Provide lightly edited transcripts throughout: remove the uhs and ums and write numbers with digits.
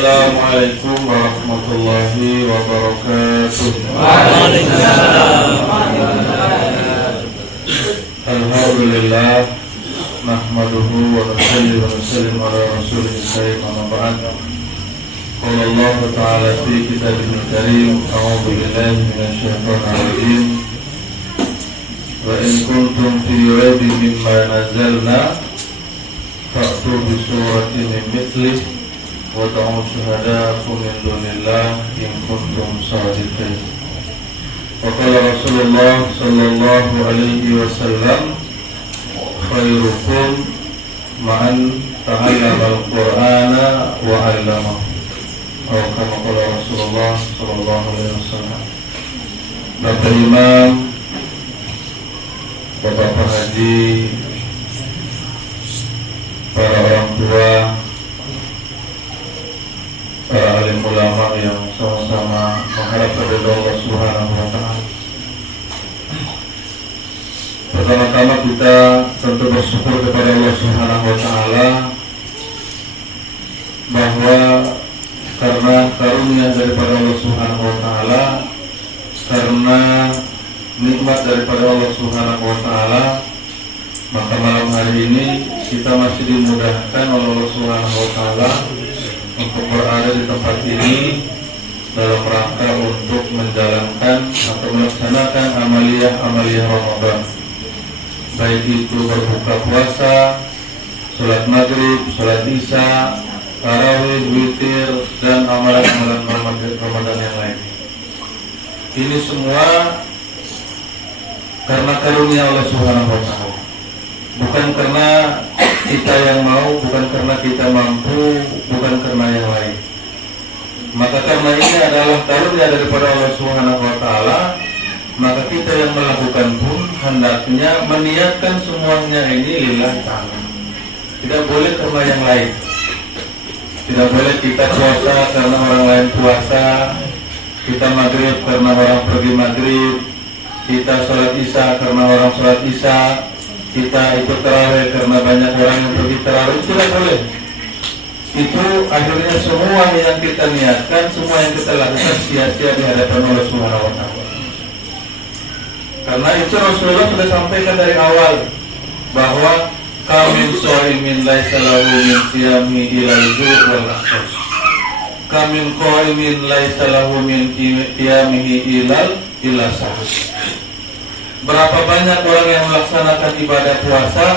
Assalamualaikum warahmatullahi wabarakatuh. Waalaikumsalam. Alhamdulillah, nahmaduhu wa nusallim ala rasulih sayyid amma ba'd. Qala Allah ta'ala fi kitabihil karim, a'udzu billahi minasyaitonir rajim. Wa in kuntum fi raibin mimma nazzalna fa'tu bi suratin min mithlihi wad'u syuhada'akum min dunillah in kuntum shadiqin. Wa qala Rasulullah sallallahu alaihi wasallam, khairukum man ta'allama al-Qur'ana wa 'allamahu. Atau kama qala Rasulullah sallallahu alaihi wasallam. Bapak Imam, Bapak Haji, para orang tua, para alim ulama yang sama-sama mengharap kepada Allah Subhanahu wa Ta'ala. Pertama-tama kita tentu bersyukur kepada Allah Subhanahu wa Ta'ala bahwa karena karunia daripada Allah Subhanahu wa Ta'ala, karena nikmat daripada Allah Subhanahu wa Ta'ala, maka malam hari ini kita masih dimudahkan oleh Allah Subhanahu wa Ta'ala untuk berada di tempat ini dalam rangka untuk menjalankan atau melaksanakan amaliyah Ramadan, baik itu berbuka puasa, sholat maghrib, sholat isya, tarawih, witir, dan amalan-amalan Ramadan yang lain. Ini semua karena karunia Allah Subhanahu wa Ta'ala, bukan karena kita yang mau, bukan karena kita mampu, bukan karena yang lain. Maka karena ini adalah karunia daripada Allah Subhanahu wa Ta'ala, maka kita yang melakukan pun hendaknya meniatkan semuanya ini lillah ta'ala. Tidak boleh karena yang lain. Tidak boleh kita puasa karena orang lain puasa, kita maghrib karena orang pergi maghrib, kita sholat isya karena orang sholat isya, kita ikut tarawih karena banyak orang yang pergi tarawih. Tidak boleh. Itu akhirnya semua yang kita niatkan, semua yang kita lakukan sia-sia di hadapan Allah Subhanahu wa Ta'ala. Karena itu Rasulullah sudah sampaikan dari awal bahwa kamin shaimin laisa lahu min siyami ilal ju' wal akhas. Kamin qaimin laisa lahu min qiyamihi illa sahur. Berapa banyak orang yang melaksanakan ibadah puasa,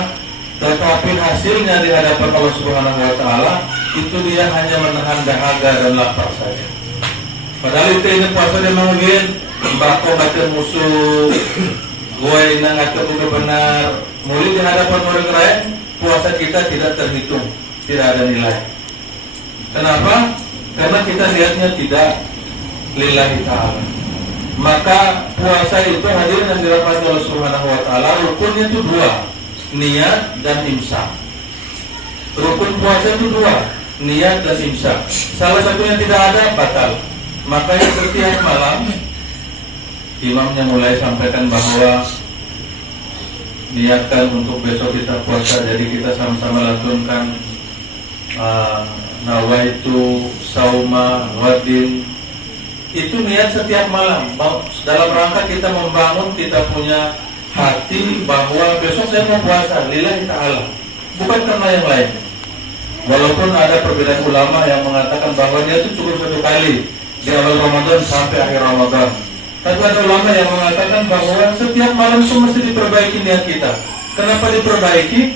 tetapi hasilnya di hadapan Allah Subhanahu wa Ta'ala itu dia hanya menahan dahaga dan lapar saja. Padahal itu ini puasa dia mungkin bako baca musuh, gue inang atau bukan benar. Mulai di hadapan orang lain, puasa kita tidak terhitung, tidak ada nilai. Kenapa? Karena kita lihatnya tidak lillahi ta'ala. Maka puasa itu hadirin yang dirahmati Allah Subhanahu wa Ta'ala, rukunnya itu dua, niat dan imsak. Rukun puasa itu dua, niat dan imsak. Salah satunya tidak ada, batal. Makanya setiap malam imamnya mulai sampaikan bahwa niatkan untuk besok kita puasa. Jadi kita sama-sama lantunkan nawaitu sauma wadin. Itu niat setiap malam dalam rangka kita membangun kita punya hati bahwa besok saya mau puasa lillahi ta'ala, bukan karena yang lain. Walaupun ada perbedaan ulama yang mengatakan bahwa dia itu cukup satu kali di awal Ramadan sampai akhir Ramadan. Tapi ada ulama yang mengatakan bahwa setiap malam itu mesti diperbaiki niat kita. Kenapa diperbaiki?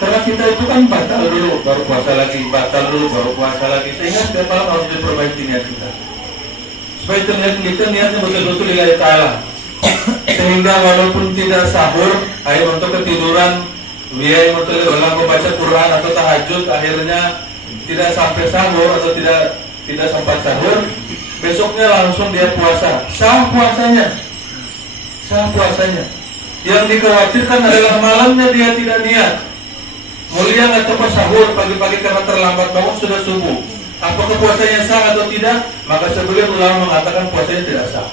Karena kita itu kan batal dulu baru puasa lagi, batal dulu baru puasa lagi, sehingga setiap malam harus diperbaiki niat kita. Supaya kita niatnya betul-betul lillahi ta'ala. Sehingga walaupun tidak sahur, ayo untuk ketiduran, biaya untuk membaca Quran atau tahajud, akhirnya tidak sampai sahur atau tidak sempat sahur, besoknya langsung dia puasa. Sah puasanya. Yang dikhawatirkan adalah malamnya dia tidak niat. Mulia nggak cepat sahur pagi-pagi karena terlambat bangun sudah subuh. Apakah puasanya sah atau tidak? Maka sebagian ulama mengatakan puasanya tidak sah.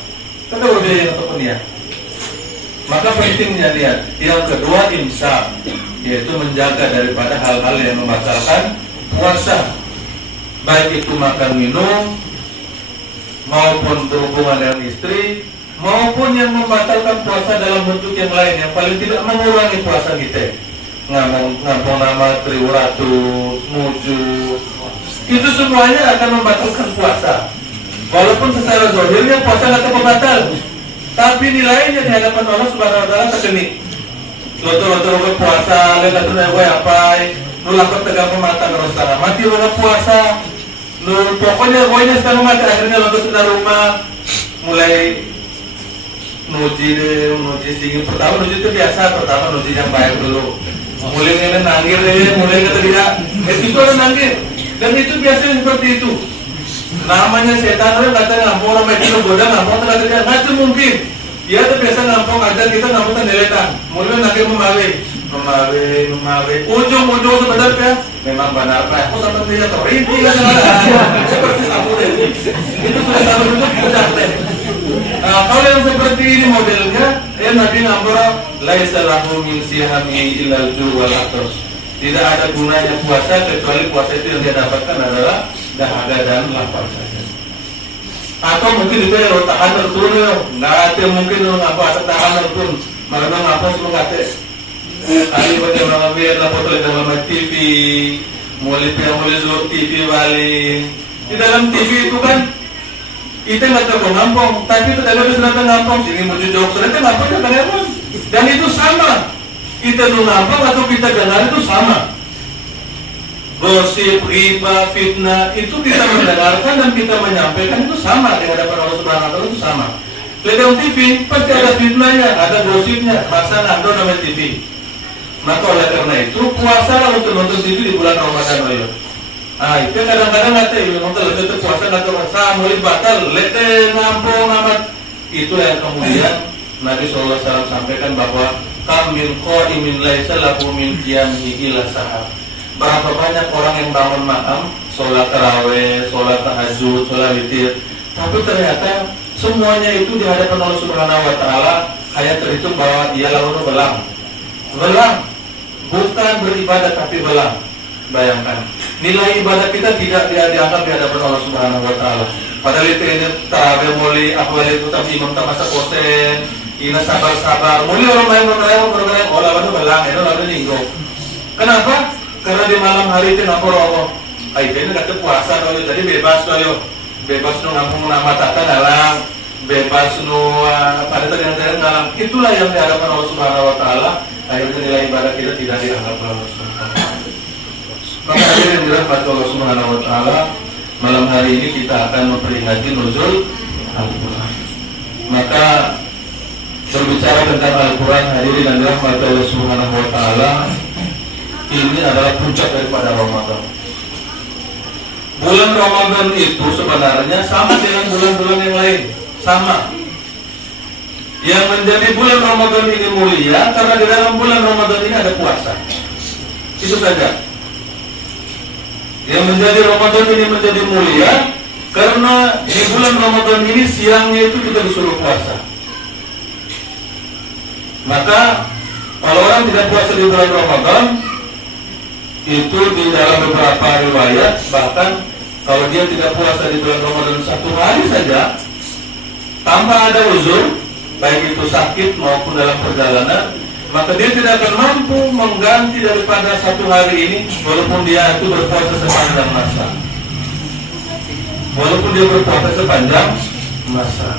Karena berbeda ataupun niat. Maka pentingnya niat. Yang kedua imsak, yaitu menjaga daripada hal-hal yang membatalkan puasa. baik itu makan minum maupun berhubungan dengan istri, maupun yang membatalkan puasa dalam bentuk yang lain yang paling tidak mengurangi puasa kita, ngampung nama, triwuratus, mujud, itu semuanya akan membatalkan puasa. Walaupun secara zahirnya puasa nggak terbatal, tapi nilainya di hadapan Allah Subhanahu Wa Taala terkini. Loto-loto puasa, lihat tu nak apa? Nulakot tegang mata ngerosana, mati orang puasa. Pokoknya sekarang mati akhirnya loto sudah rumah, mulai nuji singin. Pertama nuji itu biasa, pertama nuji yang baik dulu. Mulai ini nangir mulai kata dia, itu ada nangir, dan itu biasa seperti itu. Namanya setan orang kata ngampung orang itu goda ngampung kata dia nggak mungkin. Dia tuh biasa ngampung aja kita ngampung neletan, mulai nangir memawe. Ujung sebenarnya memang benar pak. Aku sampai dia terintih kan seperti sapu deh. Itu sudah satu bentuk sudah deh. Kalau yang seperti ini modelnya, Nabi ngambara laisa lahu min siyami illal ju' wal athos. Tidak ada gunanya puasa kecuali puasa itu yang dia dapatkan adalah dahaga dan lapar saja. Atau mungkin juga yang tahan terturun ya, nggak ada mungkin ngapa tahan terturun, malah ngapa semua nggak ada. Ali pada orang biar lapor dalam TV, mulai zuhur TV balik. Di dalam TV itu kan kita nggak tahu ngampong, tapi tetangga itu senang ngampong, sini mau jujur, senang ngampong ya kan? Dan itu sama. Kita ngampong atau kita dengar itu sama. Gosip, riba, fitnah itu kita mendengarkan dan kita menyampaikan itu sama di hadapan Allah Subhanahu Wa Taala itu sama. Lihat TV pasti ada fitnahnya, ada gosipnya, masa ngado namanya TV. Maka oleh karena itu puasa untuk nonton TV di bulan Ramadan ayo. Itu kadang-kadang nggak tahu nonton itu puasa nggak tahu rasa mulai batal, lete ngampung amat. Itu yang kemudian Nabi SAW sampaikan bahwa kamil qaimin laisa lahu min qiyamihi illa sahar. Berapa banyak orang yang bangun malam, sholat tarawih, sholat tahajud, sholat witir, tapi ternyata semuanya itu di hadapan Allah Subhanahu Wa Taala hanya terhitung bahwa dia lalu belang, bukan beribadah tapi belang. Bayangkan, nilai ibadah kita tidak dianggap di hadapan Allah Subhanahu Wa Taala. Padahal itu ini tarawih mulai apabila itu tapi imam tak masa kosen, ina sabar, mulai orang lain orang belang, itu lalu ninggo. Kenapa? Karena di malam hari itu ngapur Allah. Ini kata puasa kalau jadi bebas nu ngampung nama tata dalam, bebas nu pada terjadi dalam. Itulah yang dihadapan Allah Subhanahu Wa Taala. Akhirnya nilai ibadah kita tidak dianggap Allah Subhanahu Wa Taala. Maka akhirnya yang dirahmati Allah Subhanahu Wa Taala, malam hari ini kita akan memperingati nuzul Al-Quran. Maka berbicara tentang Al-Quran hadirin yang dirahmati Allah Subhanahu Wa Taala, ini adalah puncak daripada Ramadan. Bulan Ramadan itu sebenarnya sama dengan bulan-bulan yang lain, sama. Yang menjadi bulan Ramadan ini mulia karena di dalam bulan Ramadan ini ada puasa. Itu saja. Yang menjadi Ramadan ini menjadi mulia karena di bulan Ramadan ini siangnya itu kita disuruh puasa. Maka kalau orang tidak puasa di bulan Ramadan, itu di dalam beberapa riwayat bahkan kalau dia tidak puasa di bulan Ramadan satu hari saja tanpa ada uzur, baik itu sakit maupun dalam perjalanan, maka dia tidak akan mampu mengganti daripada satu hari ini walaupun dia itu berpuasa sepanjang masa. Walaupun dia berpuasa sepanjang masa.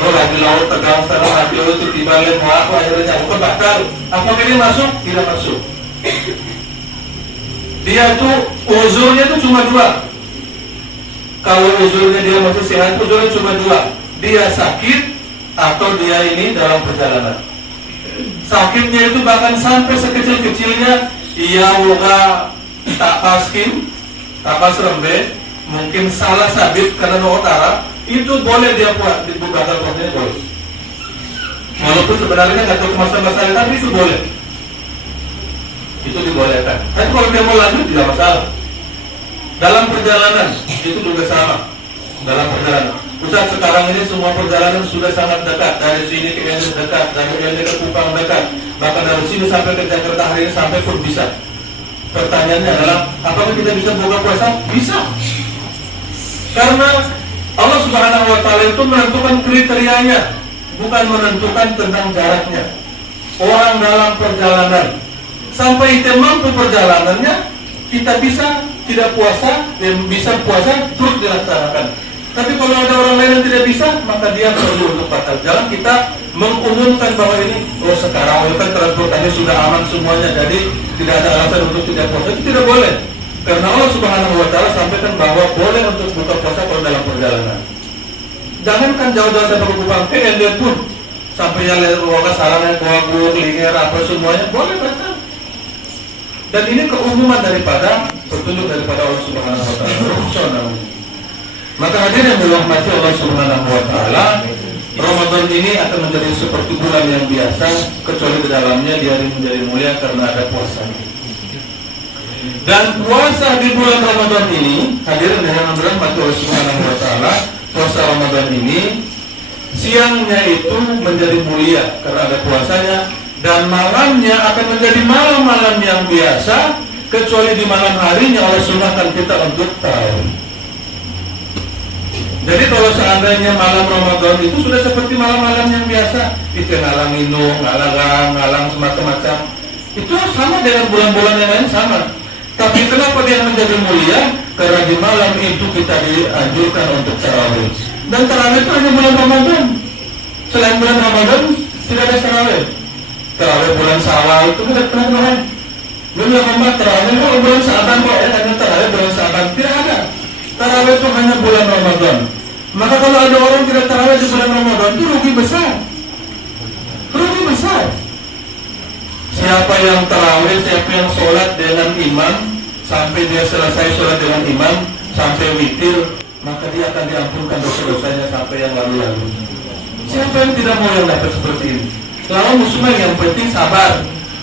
Oh lagi laut tegang sekarang hati itu tiba lem aku akhirnya bukan batal. Apakah dia masuk? Tidak masuk. Dia tuh uzurnya tuh cuma dua. Kalau uzurnya dia masih sehat, uzurnya cuma dua. Dia sakit atau dia ini dalam perjalanan. Sakitnya itu bahkan sampai sekecil-kecilnya ia woga tapaskin, tapas rembe, mungkin salah sabit karena utara, itu boleh dia buat dibukakan puasanya boleh. Walaupun sebenarnya nggak tahu masalah tapi itu boleh. Itu dibolehkan. Tapi kalau dia mau lanjut tidak masalah. Dalam perjalanan itu juga sama. Dalam perjalanan. Ustaz sekarang ini semua perjalanan sudah sangat dekat. Dari sini ke Medan dekat, dari Medan ke Kupang dekat. Bahkan dari sini sampai ke Jakarta hari ini sampai pun bisa. Pertanyaannya adalah, apakah kita bisa buka puasa? Bisa. Karena Allah Subhanahu wa Ta'ala itu menentukan kriterianya, bukan menentukan tentang jaraknya. Orang dalam perjalanan sampai kita mampu perjalanannya, kita bisa tidak puasa dan bisa puasa terus dilaksanakan. Tapi kalau ada orang lain yang tidak bisa, maka dia perlu untuk batal. Jangan kita mengumumkan bahwa ini, oh sekarang kan transportasi sudah aman semuanya, jadi tidak ada alasan untuk tidak puasa. Itu tidak boleh. Karena Allah Subhanahu wa Ta'ala sampaikan bahwa boleh untuk buka puasa kalau dalam perjalanan. Jangankan jauh-jauh sampai ke Kupang, dia pun sampai yang ruang sarana, buah-buah, linger, apa semuanya boleh batal. Dan ini keumuman daripada petunjuk daripada Allah Subhanahu wa Ta'ala. Maka hadirin yang dirahmati Allah Subhanahu wa Ta'ala, Ramadan ini akan menjadi seperti bulan yang biasa, kecuali di dalamnya dia menjadi mulia karena ada puasa. Dan puasa di bulan Ramadan ini, hadirin yang dirahmati Allah Subhanahu wa Ta'ala, puasa Ramadan ini siangnya itu menjadi mulia karena ada puasanya, dan malamnya akan menjadi malam-malam yang biasa, kecuali di malam harinya Allah sunahkan kita untuk tarawih. Jadi kalau seandainya malam Ramadan itu sudah seperti malam-malam yang biasa, itu ngalang minum, ngalang semacam-macam, itu sama dengan bulan-bulan yang lain sama. Tapi kenapa dia menjadi mulia? Karena di malam itu kita dianjurkan untuk tarawih. Dan tarawih itu hanya bulan Ramadan. Selain bulan Ramadan tidak ada tarawih. Tarawih bulan Syawal itu tidak pernah tarawih. Bulan Ramadan tarawih bulan Syaban kok ya, hanya tarawih bulan Syaban, tidak ada. Tarawih itu hanya bulan Ramadan. Maka kalau ada orang tidak tarawih di bulan Ramadan, itu rugi besar. Rugi besar. Siapa yang tarawih, siapa yang sholat dengan imam, sampai dia selesai sholat dengan imam, sampai witir, maka dia akan diampunkan dosa-dosanya sampai yang lalu-lalu. Siapa yang tidak mau yang dapat seperti ini? Lalu muslimah yang penting sabar.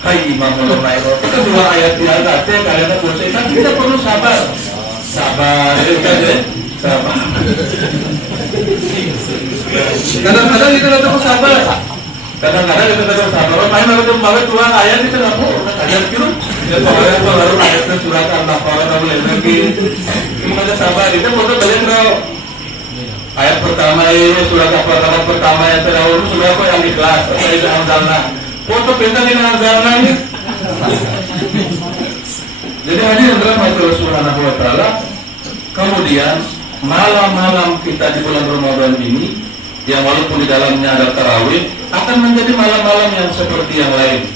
Hai imam ulama itu kita dua ayat di atas, kalian bosan, kita perlu sabar. Sabar, sabar. Kadang-kadang kita tidak tahu sabar. Kadang-kadang kita tidak tahu sabar. Main ada malah dua ayat kita nggak mau. Ayat itu, ya soalnya baru ayatnya surat Al-Baqarah boleh lagi. Cuma ada sabar. Kita foto balik kalau ayat pertama ini surat Al-Baqarah pertama yang terdahulu sudah apa yang ikhlas atau itu Al-Zalna. Foto bintang ini Al-Zalna ini. Jadi hadirin rahmat Allah Subhanahu wa Ta'ala, kemudian malam-malam kita di bulan Ramadan ini, yang walaupun di dalamnya ada tarawih, akan menjadi malam-malam yang seperti yang lain.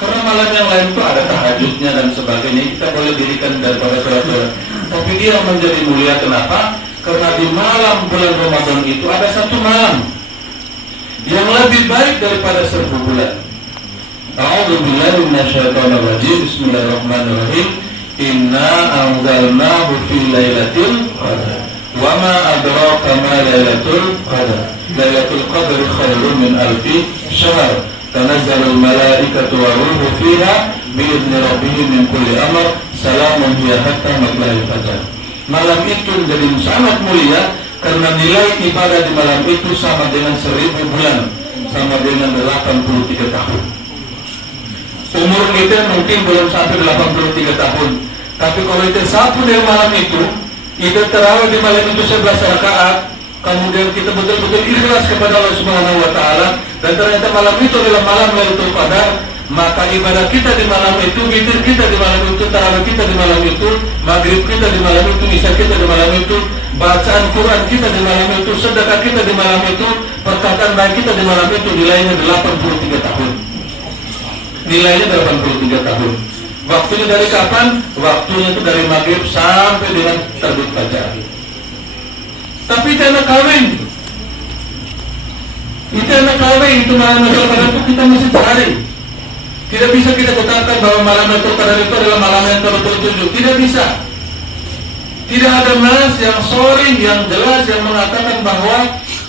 Karena malam yang lain itu ada tahajudnya dan sebagainya, kita boleh dirikan daripada sholat-sholat. Tapi dia menjadi mulia, kenapa? Karena di malam bulan Ramadan itu ada satu malam yang lebih baik daripada 1000 bulan. A'udzubillahi minasyaitonir rajim. Bismillahirrahmanirrahim. Inna anzalnahu fi lailatul qadar. Wa ma adraka ma lailatul qadar. Lailatul qadri khairun min alfi syahr. Tanazzalul malaikatu wa ruhu fiha bi'izni rabbihim min kulli amr. Salamun hiya hatta matla'il fajar. Malam itu menjadi sangat mulia karena nilai ibadah di malam itu sama dengan 1000 bulan, sama dengan 83 tahun. Umur kita mungkin belum sampai 83 tahun. Tapi kalau kita satu dari malam itu, kita terawih di malam itu 11 rakaat, kemudian kita betul-betul ikhlas kepada Allah Subhanahu wa Ta'ala, dan ternyata malam itu adalah malam Lailatul Qadar, maka ibadah kita di malam itu, witir kita di malam itu, tarawih kita di malam itu, maghrib kita di malam itu, isya kita di malam itu, bacaan Quran kita di malam itu, sedekah kita di malam itu, perkataan baik kita di malam itu, nilainya 83 tahun. Nilainya 83 tahun. Waktunya dari kapan? Waktunya itu dari maghrib sampai dengan terbit fajar. Tapi itu anak kawin. Itu anak kawin, itu malam Lailatul Qadar itu kita mesti cari. Tidak bisa kita katakan bahwa malam Lailatul Qadar itu adalah malam yang tertuju. Tidak bisa. Tidak ada nas yang sorry, yang jelas yang mengatakan bahwa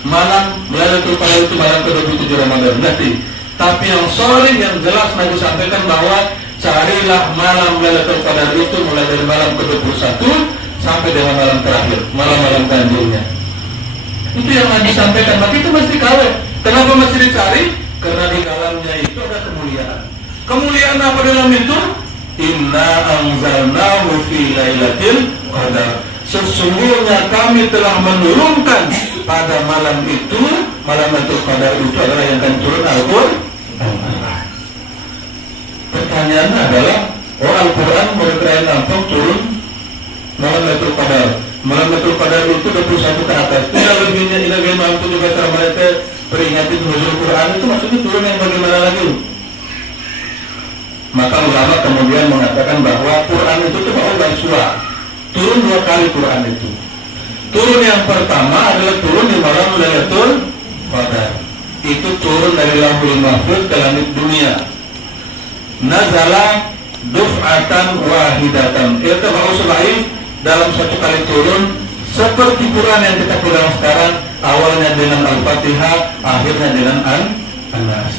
malam Lailatul Qadar itu malam ke-27 Ramadan. Nanti. Tapi yang sorry, yang jelas Nabi sampaikan bahwa carilah malam Lailatul Qadar itu mulai dari malam ke-21 sampai dengan malam terakhir, malam-malam ganjilnya. Itu yang Nabi sampaikan. Maka itu mesti kawin. Kenapa mesti dicari? Karena di dalamnya itu ada kemuliaan. Kemuliaan apa dalam itu? Inna anzalnahu fi lailatul qadar. sesungguhnya kami telah menurunkan pada malam itu, malam Lailatul Qadar itu adalah yang akan turun Al-Quran. Pertanyaannya adalah, Al-Quran berkerain lampung turun malam Lailatul Qadar. Malam Lailatul Qadar itu 21 ke atas. Tidak lebih mampu juga cara mereka peringati nuzul Quran itu maksudnya turun yang bagaimana lagi? Maka ulama kemudian mengatakan bahwa Quran itu baru dari surah. Turun 2 kali Quran itu. Turun yang pertama adalah turun di malam Lailatul Qadar. Itu turun dari Lauhul Mahfuz ke langit dunia. Nazala duf'atan wahidatan. Itu baru sebaik dalam satu kali turun seperti Quran yang kita pegang sekarang, awalnya dengan Al-Fatihah, akhirnya dengan An-Nas.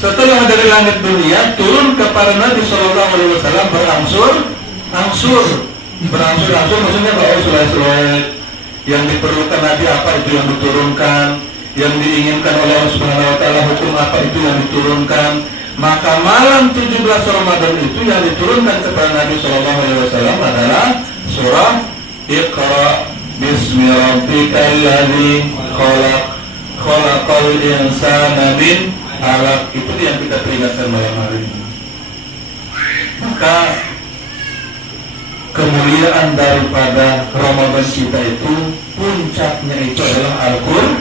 Setelah dari langit dunia turun kepada Nabi Shallallahu Alaihi Wasallam berangsur-angsur, maksudnya bahwa sulai-sulai yang diperlukan Nabi apa itu yang diturunkan, yang diinginkan oleh Allah Subhanahu Wa Taala hukum apa itu yang diturunkan. Maka malam 17 Ramadan itu yang diturunkan kepada Nabi Shallallahu Alaihi Wasallam adalah surah Iqra Bismi Rabbikal Ladzi Khalaq Khalaqal Insana min Alaq. Itu yang kita peringatkan malam hari ini. Maka kemuliaan daripada Ramadan kita itu puncaknya itu adalah Al-Quran.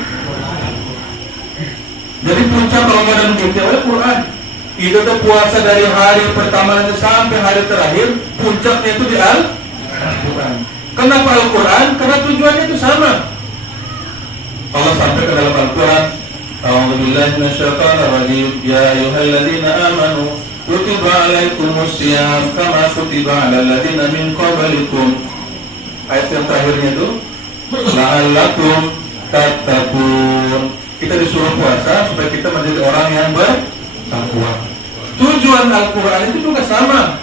Jadi puncak Ramadan kita adalah Quran. Itu puasa dari hari pertama sampai hari terakhir, puncaknya itu di Al-Quran. Kenapa Al-Quran? Karena tujuannya itu sama. Allah sampaikan dalam Al-Quran, A'udzubillahi minasyaitonir rajim, ya ayyuhalladzina amanu kutiba alaikumusiyam kama kutiba alal ladzina min qablikum. Ayat yang terakhirnya itu la'allakum tattaqun. Kita disuruh puasa supaya kita menjadi orang yang bertakwa. Tujuan Al-Quran itu juga sama.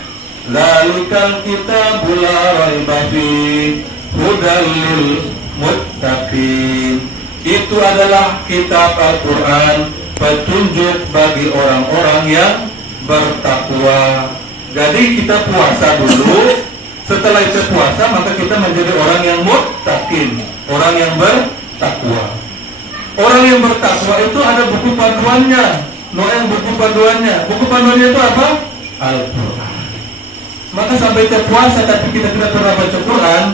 Zalikal kitabul la raiba fihi hudal lil muttaqin. Itu adalah kitab Al-Quran, petunjuk bagi orang-orang yang bertakwa. Jadi kita puasa dulu. Setelah itu puasa maka kita menjadi orang yang muttaqin, orang yang bertakwa. Orang yang bertakwa itu ada buku panduannya. Buku panduannya itu apa? Al-Quran. Maka sampai kita puasa tapi kita tidak pernah baca Quran,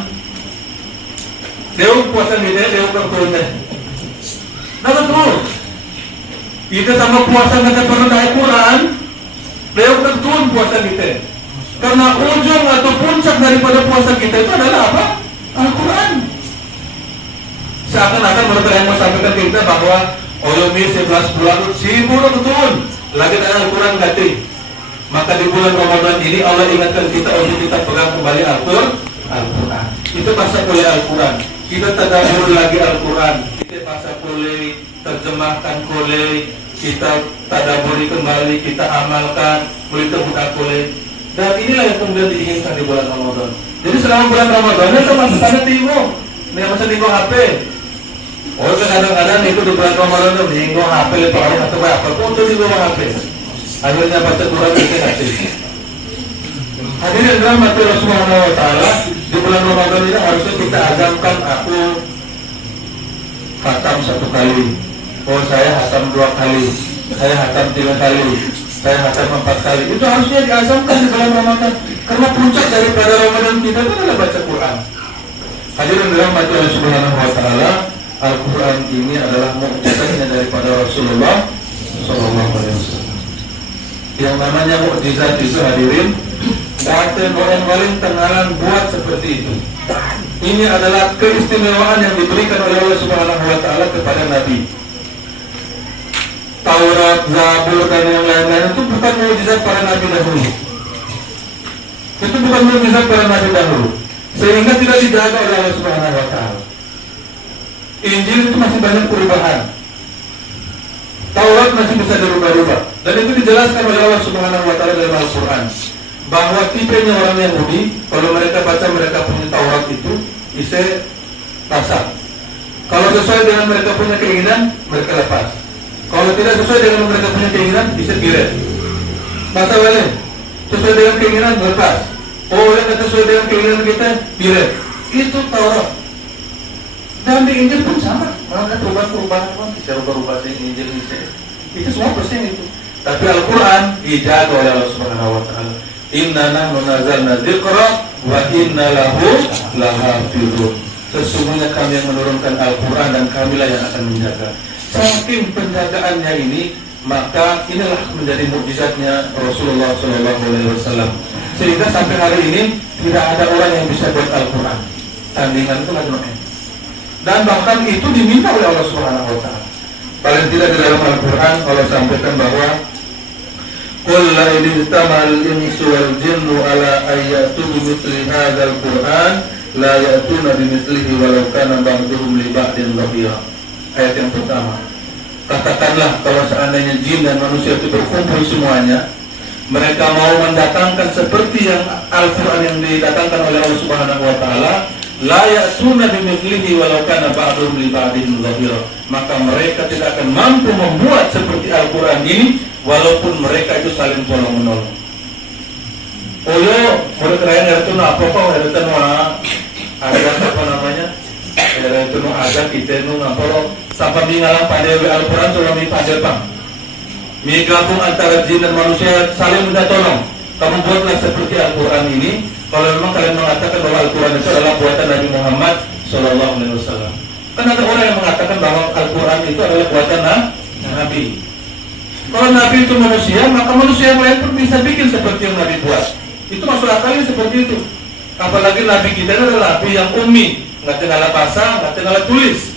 Dewa puasa kita, Dewa berkurangnya. Nah betul. Kita sama puasa kita pernah baca Quran, Dewa berkurang puasa kita. Karena ujung atau puncak daripada puasa kita itu adalah apa? Al-Quran. Seakan-akan mereka yang mau sampaikan kita bahwa Oyomi 11 bulan sibuk betul. Lagi ada Al-Quran ganti. Maka di bulan Ramadan ini Allah ingatkan kita untuk kita pegang kembali Al-Quran. Kita baca oleh Al-Quran. Kita tadabbur lagi Al-Quran. Kita baca oleh, terjemahkan oleh, kita tadabburi kembali, kita amalkan, boleh terbuka oleh. Dan inilah yang kemudian diinginkan di bulan Ramadan. Jadi selama bulan Ramadan itu masuk sana timo. Ini masa timo HP. Kadang-kadang itu di bulan Ramadan itu minggu HP lepas hari atau apa pun itu di bawah HP. Akhirnya baca Quran itu hati. Hadirin rahmati Allah Subhanahu Wa Taala, di bulan Ramadan ini harusnya kita azamkan aku khatam 1 kali. Saya khatam 2 kali. Saya khatam 3 kali. Saya khatam 4 kali. Itu harusnya diazamkan di bulan Ramadan. Karena puncak daripada Ramadan kita itu adalah baca Quran. Hadirin rahmati Allah Subhanahu Wa Taala, Al-Quran ini adalah mukjizatnya daripada Rasulullah Sallallahu Alaihi Wasallam. Yang namanya mukjizat itu hadirin, dan orang paling tengalan buat seperti itu. Ini adalah keistimewaan yang diberikan oleh Allah Subhanahu Wa Taala kepada Nabi. Taurat, Zabur dan yang lain-lain itu bukan mukjizat para Nabi dahulu. Itu bukan mukjizat para Nabi dahulu, sehingga tidak dijaga oleh Allah Subhanahu Wa Taala. Injil itu masih banyak perubahan. Taurat masih bisa dirubah-rubah. Dan itu dijelaskan oleh Allah Subhanahu Wa Taala dalam Al-Quran. Bahwa tipenya orang Yahudi, kalau mereka baca mereka punya Taurat itu, bisa pasang. Kalau sesuai dengan mereka punya keinginan, mereka lepas. Kalau tidak sesuai dengan mereka punya keinginan, bisa giret. Masa lain, sesuai dengan keinginan, lepas. Oh, yang sesuai dengan keinginan kita, pilih. Itu Taurat. Dan di Injil pun sama. Ada perubahan-perubahan kan, bisa rubah-rubah sih Injil ini. Itu semua persen itu. Tapi Al-Quran dijaga oleh Allah Subhanahu Wa Taala. Inna nahnu nazzalna dzikra wa inna lahu lahafizun. Sesungguhnya kami yang menurunkan Al-Quran dan kamilah yang akan menjaga. Saking penjagaannya ini, maka inilah menjadi mukjizatnya Rasulullah SAW. Sehingga sampai hari ini tidak ada orang yang bisa buat Al-Quran. Tandingan itu majnun. Dan bahkan itu diminta oleh Allah Subhanahu Wa Taala. Paling tidak di dalam Al-Quran Allah sampaikan bahwa Qul la idhtamal insu wal jinnu ala ayyatu bimithli hadzal Qur'an la ya'tuna bimithlihi walau kana ba'duhum li ba'din dhahira. Ayat yang pertama. Katakanlah kalau seandainya jin dan manusia itu berkumpul semuanya, mereka mau mendatangkan seperti yang Al-Quran yang didatangkan oleh Allah Subhanahu Wa Taala, la ya'tuna bimithlihi walau kana ba'duhum li ba'din dhahira. Maka mereka tidak akan mampu membuat seperti Al-Quran ini walaupun mereka itu saling tolong-menolong. Oh yo, murid kalian itu apa kok itu ada apa namanya? Itu ada kita ngapalo sampai mengalang pada Al-Quran selama pada bang. Mi gabung antara jin dan manusia saling minta tolong. Kamu buatlah seperti Al-Quran ini. Kalau memang kalian mengatakan bahwa Al-Quran itu adalah buatan Nabi Muhammad SAW. Kan ada orang yang mengatakan bahwa Al-Quran itu adalah buatan Nabi. Kalau Nabi itu manusia, maka manusia yang lain pun bisa bikin seperti yang Nabi buat. Itu masuk akalnya seperti itu. Apalagi Nabi kita adalah Nabi yang ummi, nggak tinggal pasang, nggak tinggal tulis,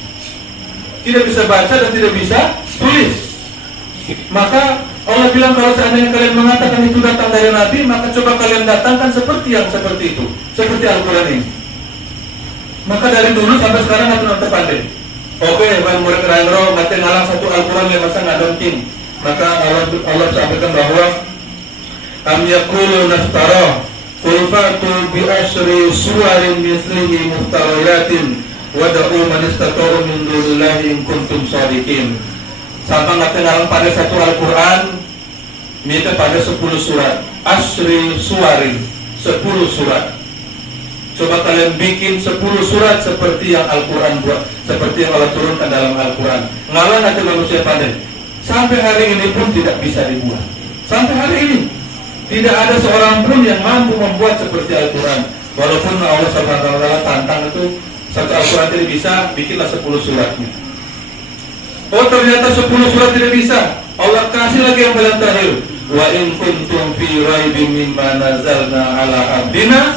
tidak bisa baca dan tidak bisa tulis. Maka Allah bilang kalau seandainya kalian mengatakan itu datang dari Nabi, maka coba kalian datangkan seperti yang seperti itu, seperti Al-Quran ini. Maka dari dulu sampai sekarang nggak pandai. Oke, bang murid kerangro nggak ngalang satu Al-Quran yang masa nggak donting. Maka Allah sampaikan bahwa am yaqulu naftara qul fa'tu bi asyri suwarin mithlihi muftariyatin wad'u man istata'u min dunillahi in kuntum shadiqin. Sampai nggak ngalang pada satu Al-Quran, minta pada 10 surat, asyri suwarin, 10 surat. Coba kalian bikin 10 surat seperti yang Al-Quran buat, seperti yang Allah turunkan dalam Al-Quran. Ngalah nanti manusia pandai. Sampai hari ini pun tidak bisa dibuat. Sampai hari ini tidak ada seorang pun yang mampu membuat seperti Al-Quran. Walaupun Allah Subhanahu Wa Taala tantang itu satu Al-Quran tidak bisa, bikinlah 10 suratnya. Oh ternyata 10 surat tidak bisa. Allah kasih lagi yang paling terakhir. Wa in kuntum fi raibin mimma nazalna ala abdina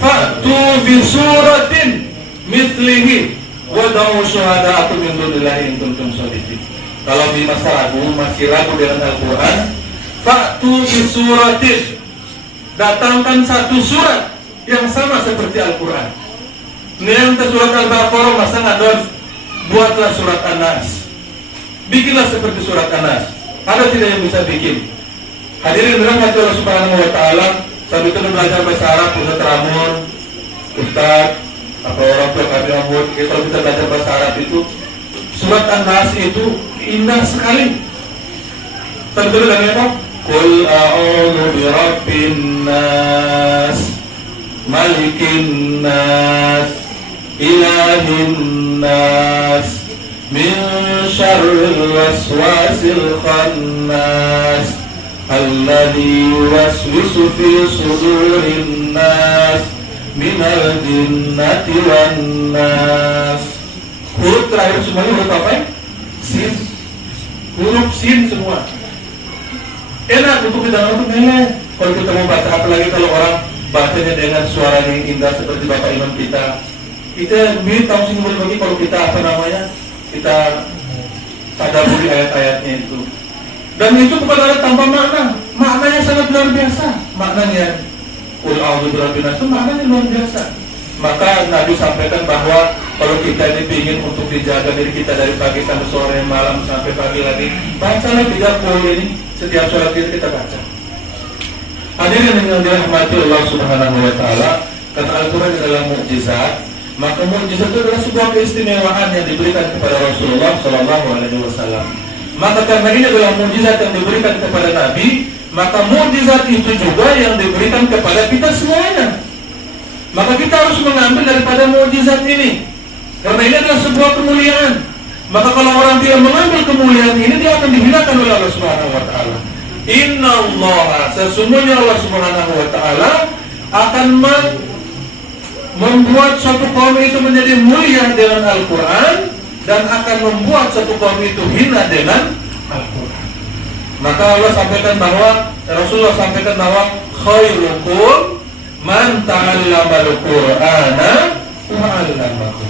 fa'tu bi suratin mithlihi wad'u syuhada'akum min dunillahi in kuntum shadiqin. Kalau masih ragu dengan Al-Quran, fa'tu bi suratin, datangkan satu surat yang sama seperti Al-Quran. Ini yang surat Al-Baqarah masa ngadon, buatlah surat An-Nas. Bikinlah seperti surat An-Nas. Ada tidak yang bisa bikin? Hadirin dirahmati Allah Subhanahu Wa Taala. Sambil itu belajar bahasa Arab, Ustaz Ramon, Ustaz, atau orang tua kami Ramon. Kalau kita belajar bahasa Arab itu, surat An-Nas itu indah sekali. Sambil itu dengan apa? Qul a'udzu birabbin nas, malikin nas, ilahin nas, min syarril waswasil khannas, alladzi yuwaswisu fi sudurin nas, minal jinnati wan nas. Huruf terakhir semuanya huruf apa ya? Sin. Huruf sin semua. Enak untuk kita untuk melek. Kalau kita mau baca, apalagi kalau orang bacanya dengan suara yang indah seperti Bapak Imam kita tahu sih bagi kalau kita kita tadabburi ayat-ayatnya itu. Dan itu bukan ada tanpa makna. Maknanya sangat luar biasa. Maknanya qul a'udzu birabbin nas, maknanya luar biasa. Maka Nabi sampaikan bahwa kalau kita ini ingin untuk dijaga diri kita dari pagi sampai sore, malam sampai pagi lagi, bacalah 30 ini setiap sholat kita baca. Hadirin yang dirahmati Allah Subhanahu Wa Taala, kata Al-Quran adalah mukjizat. Maka mukjizat itu adalah sebuah keistimewaan yang diberikan kepada Rasulullah SAW. Maka karena ini adalah mukjizat yang diberikan kepada Nabi, maka mukjizat itu juga yang diberikan kepada kita semuanya. Maka kita harus mengambil daripada mukjizat ini, karena ini adalah sebuah kemuliaan. Maka kalau orang tidak mengambil kemuliaan ini, dia akan dihinakan oleh Allah Subhanahu wa taala. Inna Allah, sesungguhnya Allah Subhanahu wa taala akan membuat suatu kaum itu menjadi mulia dengan Al-Quran, dan akan membuat suatu kaum itu hina dengan Al-Quran. Maka Allah sampaikan bahwa, Rasulullah sampaikan bahwa khairukum man ta'allama al-Qur'ana wa 'allamahu.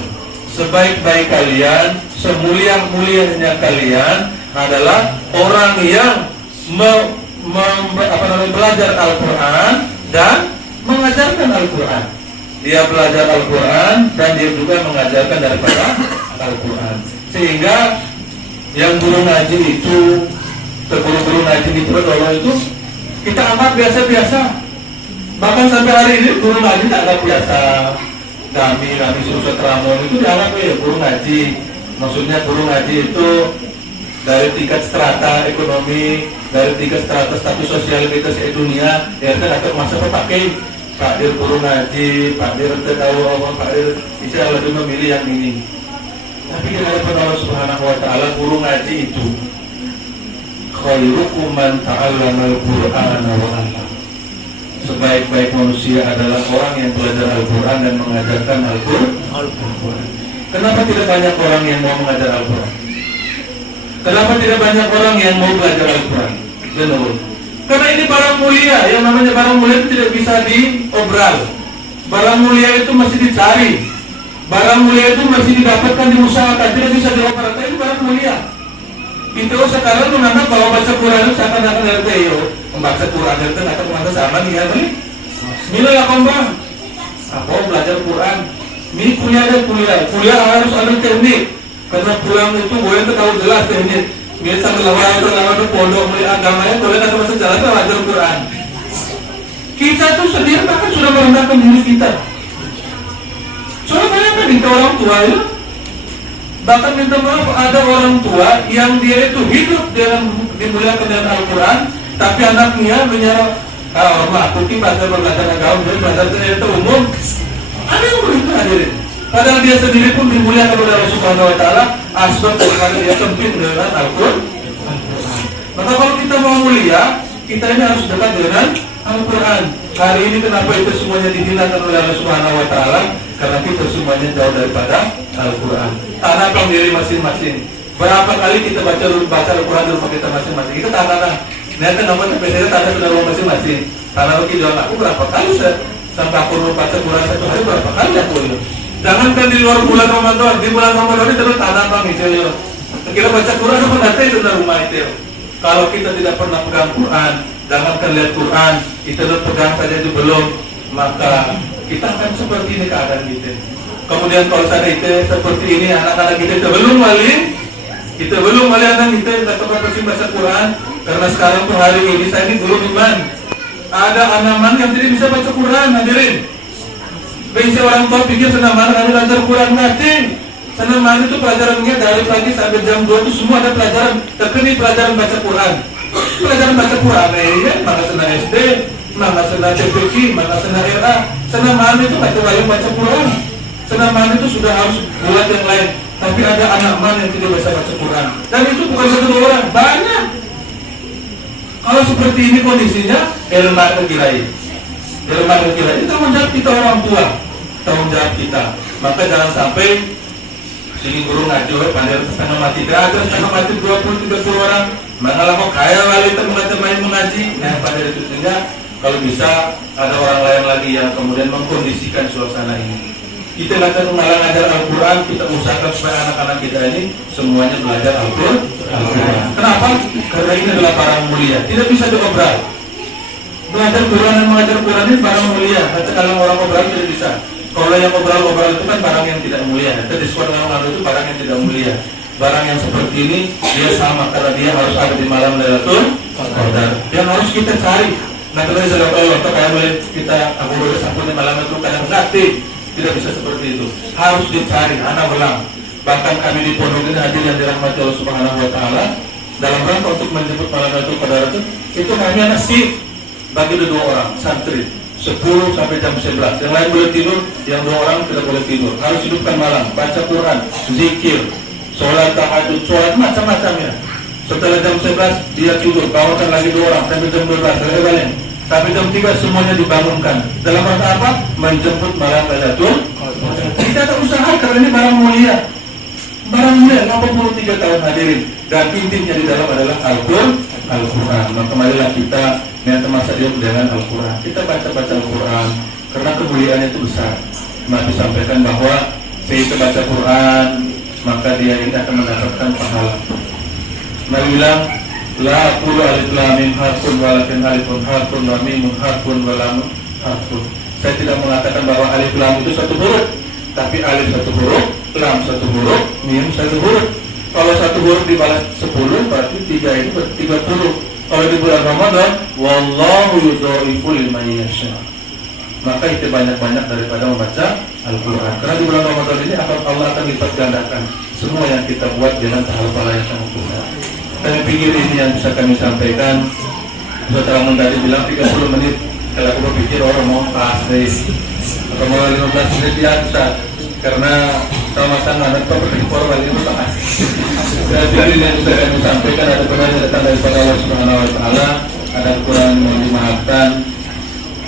Sebaik-baik kalian, semulia-mulianya kalian adalah orang yang belajar Al-Quran dan mengajarkan Al-Quran. Dia belajar Al-Quran dan dia juga mengajarkan daripada Al-Quran. Sehingga yang guru ngaji itu, guru-guru ngaji di Prodolo itu kita anggap biasa-biasa. Bahkan sampai hari ini guru ngaji tak anggap biasa. Kami Suruh Tramon itu dianggap guru ngaji. Maksudnya guru ngaji itu dari tingkat strata ekonomi, dari tingkat strata status sosial kita se-dunia, ya kan atau masa pakai Pak Dir guru ngaji, Pak Dir tahu Allah, Pak Dir bisa lebih memilih yang ini. Tapi di hadapan Allah Subhanahu wa taala guru ngaji itu khairukum man ta'allama al-Qur'ana wa 'allama. Sebaik-baik manusia adalah orang yang belajar Al-Quran dan mengajarkan Al-Quran. Kenapa tidak banyak orang yang mau mengajar Al-Quran? Kenapa tidak banyak orang yang mau belajar Al-Quran? Karena ini barang mulia. Yang namanya barang mulia itu tidak bisa diobral. Barang mulia itu masih dicari. Barang mulia itu masih didapatkan, diusahakan. Tidak bisa diobral. Ini barang mulia. Itu sekarang menganggap bahwa baca Quran itu seakan-akan dari membaca Quran itu atau menganggap sama nih ya beli. Mila ya kompang. Aku belajar Quran. Ini kuliah harus ada teknik. Karena pulang itu gue itu tahu jelas teknik. Biasa lawan itu pondok melihat agamanya, boleh atau masuk jalan itu belajar Quran. Kita tuh sendiri bahkan sudah merendahkan diri kita. Soalnya bayangkan kita orang tua ya. Bahkan minta maaf, ada orang tua yang dia itu hidup dengan dimuliakan dengan Al-Quran, tapi anaknya menyerah, aku belajar agama, jadi belajar itu umum. Ada yang begitu hadirin. Padahal dia sendiri pun dimuliakan oleh Allah Subhanahu wa taala, asbab daripada dia sempit dengan Al-Quran. Maka kalau kita mau mulia, kita ini harus dekat dengan Al-Quran. Hari ini kenapa itu semuanya dihinakan oleh Allah Subhanahu wa taala? Karena kita semuanya jauh daripada Al-Quran. Tanahkan diri masing-masing. Berapa kali kita baca Al-Quran di rumah kita masing-masing? Kita tanahkan. Nanti namanya biasanya tanah di rumah masing-masing. Tanah kita jual aku berapa kali sampai aku baca Quran satu hari berapa kali aku ini. Jangankan di luar bulan Ramadan, di bulan Ramadan itu tanah bang itu ya. Kita baca Quran apa nanti itu di rumah itu. Kalau kita tidak pernah pegang Quran, jangankan lihat Quran, kita pegang saja itu belum, maka kita akan seperti ini keadaan kita. Kemudian kalau sana itu seperti ini, anak-anak kita belum wali anak kita tetap pasti baca Quran. Karena sekarang tuh hari ini saya ini guru iman, ada anak-anak yang tidak bisa baca Quran, hadirin. Biasa orang tua pikir senang mana kami belajar Quran ngacing. Senang mana itu pelajarannya dari pagi sampai jam 2 itu semua ada pelajaran, terkini pelajaran baca Quran. Pelajaran baca Quran ya, mana senang SD, mana senang TPQ, mana senang RA. Senang mana itu baca Quran. Senang mana itu sudah harus buat yang lain. Tapi ada anak mana yang tidak bisa baca Quran. Dan itu bukan satu orang, banyak. Kalau seperti ini kondisinya, ilmu kegilaan itu tanggung jawab kita orang tua, tanggung jawab kita. Maka jangan sampai sini guru ngaji, pandai setengah mati, setengah mati 20-30 orang. Malah kok kaya wali teman-teman mengaji. Nah pada itu sehingga kalau bisa ada orang lain lagi yang kemudian mengkondisikan suasana ini. Kita akan mengajar Al-Quran, kita usahakan supaya anak-anak kita ini semuanya belajar Al-Quran. Kenapa? Karena ini adalah barang mulia, tidak bisa diobral. Belajar Quran dan mengajar Quran ini barang mulia. Kalau orang obral tidak bisa. Kalau yang obral itu kan barang yang tidak mulia. Kita disebut orang itu barang yang tidak mulia. Barang yang seperti ini dia sama karena dia harus ada di malam Lailatul Qadar. Yang harus kita cari. Nah kalau saya Allah kayak melihat kita aku boleh sampai malam itu kadang ngerti. Tidak bisa seperti itu. Harus dicari, anak belang. Bahkan kami di pondok ini hadir yang dirahmati Allah Subhanahu wa taala. dalam rangka untuk menjemput malam Lailatul Qadar itu hanya nasib bagi dua orang santri 10 sampai jam 11. Yang lain boleh tidur, yang 2 orang tidak boleh tidur. Harus hidupkan malam, baca Quran, zikir, sholat tahajud, sholat macam-macamnya. Setelah jam 11 dia tidur, bangunkan lagi 2 orang sampai jam 12. Balik. Sampai jam 3 semuanya dibangunkan. Dalam rangka apa? Menjemput malam Lailatul Qadar. Kita tak usaha karena ini barang mulia. Barang mulia 83 tahun hadirin. Dan intinya di dalam adalah Al-Quran. Maka marilah kita niat masa dia dengan Al-Quran. Kita baca-baca Al-Quran karena kemuliaan itu besar. Nabi sampaikan bahwa kita baca Quran maka dia ini akan mendapatkan pahala. Nabi bilang, la aqulu alif lam mim harfun walakin alifun harfun wa mimun harfun wa lamun harfun. Saya tidak mengatakan bahwa alif lam itu satu huruf, tapi alif satu huruf, lam satu huruf, mim satu huruf. Kalau satu huruf dibalas 10 berarti 3 itu berarti 30. Kalau di bulan Ramadan, wallahu yudhaifu liman yasha. Maka itu banyak-banyak daripada membaca Al-Quran. Karena di bulan Ramadan ini Allah akan lipat gandakan semua yang kita buat dengan pahala yang sangat besar. Kami pikir ini yang bisa kami sampaikan. Setelah menjadi bilang 30 menit, kalau aku berpikir orang mau kasih atau mau 15 menit dia bisa. Karena sama-sama ada berpikir kali itu tak kasih. Saya pikir ini yang bisa kami sampaikan ada benar datang daripada Allah Subhanahu Wa Taala, ada kekurangan yang dimaafkan.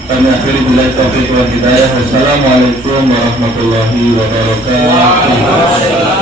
Kami akhiri bila taufiq wal hidayah. Wassalamualaikum warahmatullahi wabarakatuh.